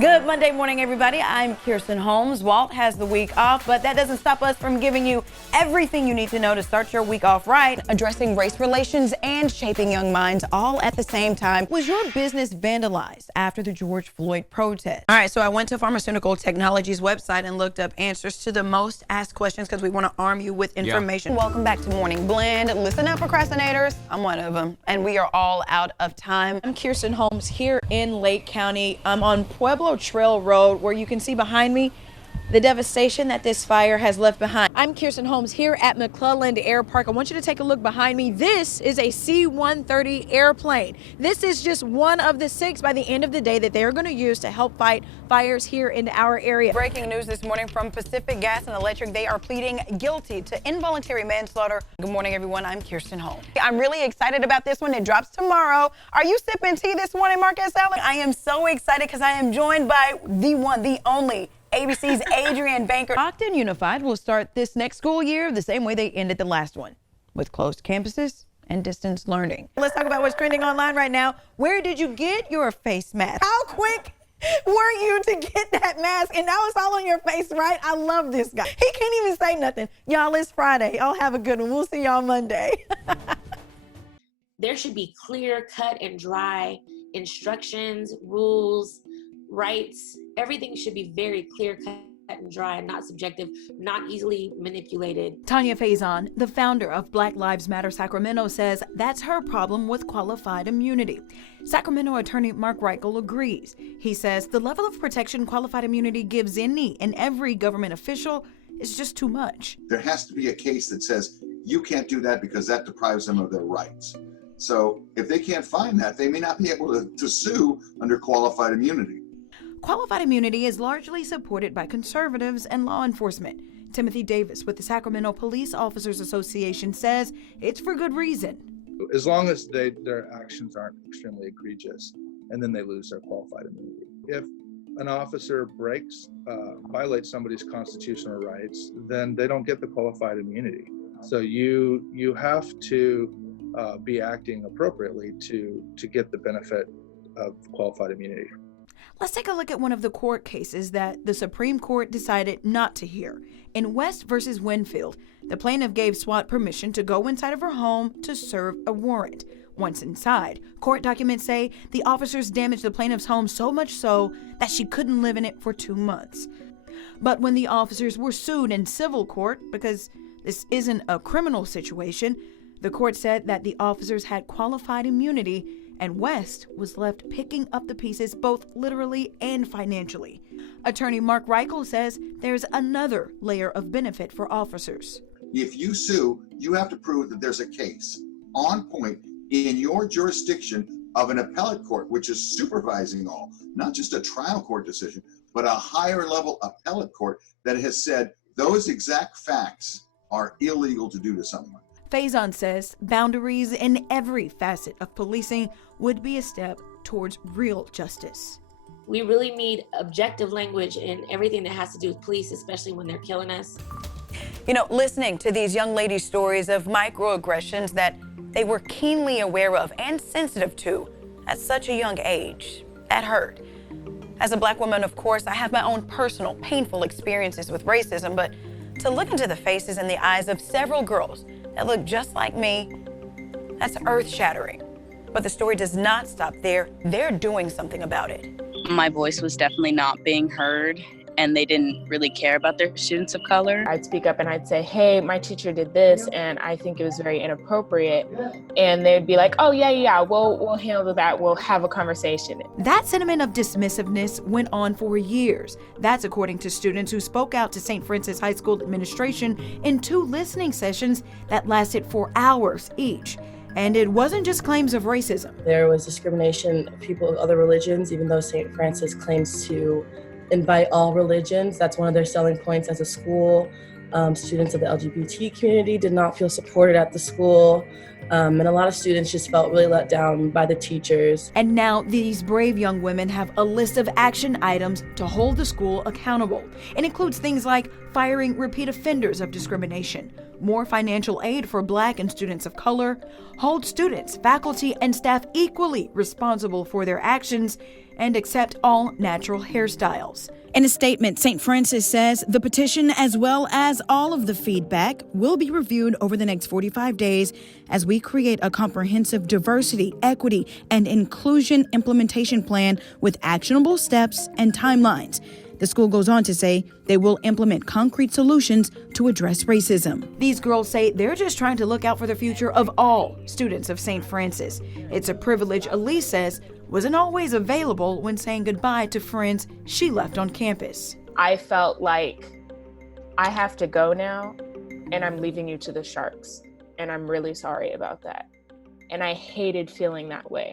Good Monday morning, everybody. I'm Keristen Holmes. Walt has the week off, but that doesn't stop us from giving you everything you need to know to start your week off right. Addressing race relations and shaping young minds all at the same time. Was your business vandalized after the George Floyd protest? All right, so I went to Pharmaceutical Technology's website and looked up answers to the most asked questions because we want to arm you with information. Welcome back to Morning Blend. Listen up, procrastinators. I'm one of them, and we are all out of time. I'm Keristen Holmes here in Lake County. I'm on Pueblo Trail Road, where you can see behind me the devastation that this fire has left behind. I'm Keristen Holmes here at McClelland Air Park. I want you to take a look behind me. This is a C-130 airplane. This is just one of the 6 by the end of the day that they are going to use to help fight fires here in our area. Breaking news this morning from Pacific Gas and Electric. They are pleading guilty to involuntary manslaughter. Good morning, everyone. I'm Keristen Holmes. I'm really excited about this one. It drops tomorrow. Are you sipping tea this morning, Marcus Allen? I am so excited because I am joined by the one, the only ABC's Adrienne Banker. Stockton Unified will start this next school year the same way they ended the last one, with closed campuses and distance learning. Let's talk about what's trending online right now. Where did you get your face mask? How quick were you to get that mask? And now it's all on your face, right? I love this guy. He can't even say nothing. Y'all, it's Friday. Y'all have a good one. We'll see y'all Monday. There should be clear, cut, and dry instructions, rules, rights. Everything should be very clear, cut, and dry, and not subjective, not easily manipulated. Tanya Faison, the founder of Black Lives Matter Sacramento, says that's her problem with qualified immunity. Sacramento attorney Mark Reichel agrees. He says the level of protection qualified immunity gives any and every government official is just too much. There has to be a case that says you can't do that because that deprives them of their rights. So if they can't find that, they may not be able to sue under qualified immunity. Qualified immunity is largely supported by conservatives and law enforcement. Timothy Davis with the Sacramento Police Officers Association says it's for good reason. As long as their actions aren't extremely egregious, and then they lose their qualified immunity. If an officer violates somebody's constitutional rights, then they don't get the qualified immunity. So you have to be acting appropriately to get the benefit of qualified immunity. Let's take a look at one of the court cases that the Supreme Court decided not to hear. In West versus Winfield, the plaintiff gave SWAT permission to go inside of her home to serve a warrant. Once inside, court documents say the officers damaged the plaintiff's home so much so that she couldn't live in it for 2 months. But when the officers were sued in civil court, because this isn't a criminal situation, the court said that the officers had qualified immunity and West was left picking up the pieces both literally and financially. Attorney Mark Reichel says there's another layer of benefit for officers. If you sue, you have to prove that there's a case on point in your jurisdiction of an appellate court, which is supervising all, not just a trial court decision, but a higher level appellate court that has said those exact facts are illegal to do to someone. Faison says boundaries in every facet of policing would be a step towards real justice. We really need objective language in everything that has to do with police, especially when they're killing us. You know, listening to these young ladies' stories of microaggressions that they were keenly aware of and sensitive to at such a young age, that hurt. As a Black woman, of course, I have my own personal painful experiences with racism, but to look into the faces and the eyes of several girls that look just like me, that's earth-shattering. But the story does not stop there. They're doing something about it. My voice was definitely not being heard, and they didn't really care about their students of color. I'd speak up and I'd say, hey, my teacher did this, and I think it was very inappropriate. And they'd be like, oh, yeah, we'll handle that. We'll have a conversation. That sentiment of dismissiveness went on for years. That's according to students who spoke out to St. Francis High School administration in 2 listening sessions that lasted for hours each. And it wasn't just claims of racism. There was discrimination of people of other religions, even though St. Francis claims to invite all religions. That's one of their selling points as a school. Students of the LGBT community did not feel supported at the school. And a lot of students just felt really let down by the teachers. And now these brave young women have a list of action items to hold the school accountable. It includes things like firing repeat offenders of discrimination, more financial aid for Black and students of color, hold students, faculty, and staff equally responsible for their actions, and accept all natural hairstyles. In a statement, St. Francis says the petition, as well as all of the feedback, will be reviewed over the next 45 days as we create a comprehensive diversity, equity, and inclusion implementation plan with actionable steps and timelines. The school goes on to say they will implement concrete solutions to address racism. These girls say they're just trying to look out for the future of all students of St. Francis. It's a privilege Elise says wasn't always available when saying goodbye to friends she left on campus. I felt like I have to go now, and I'm leaving you to the sharks. And I'm really sorry about that. And I hated feeling that way.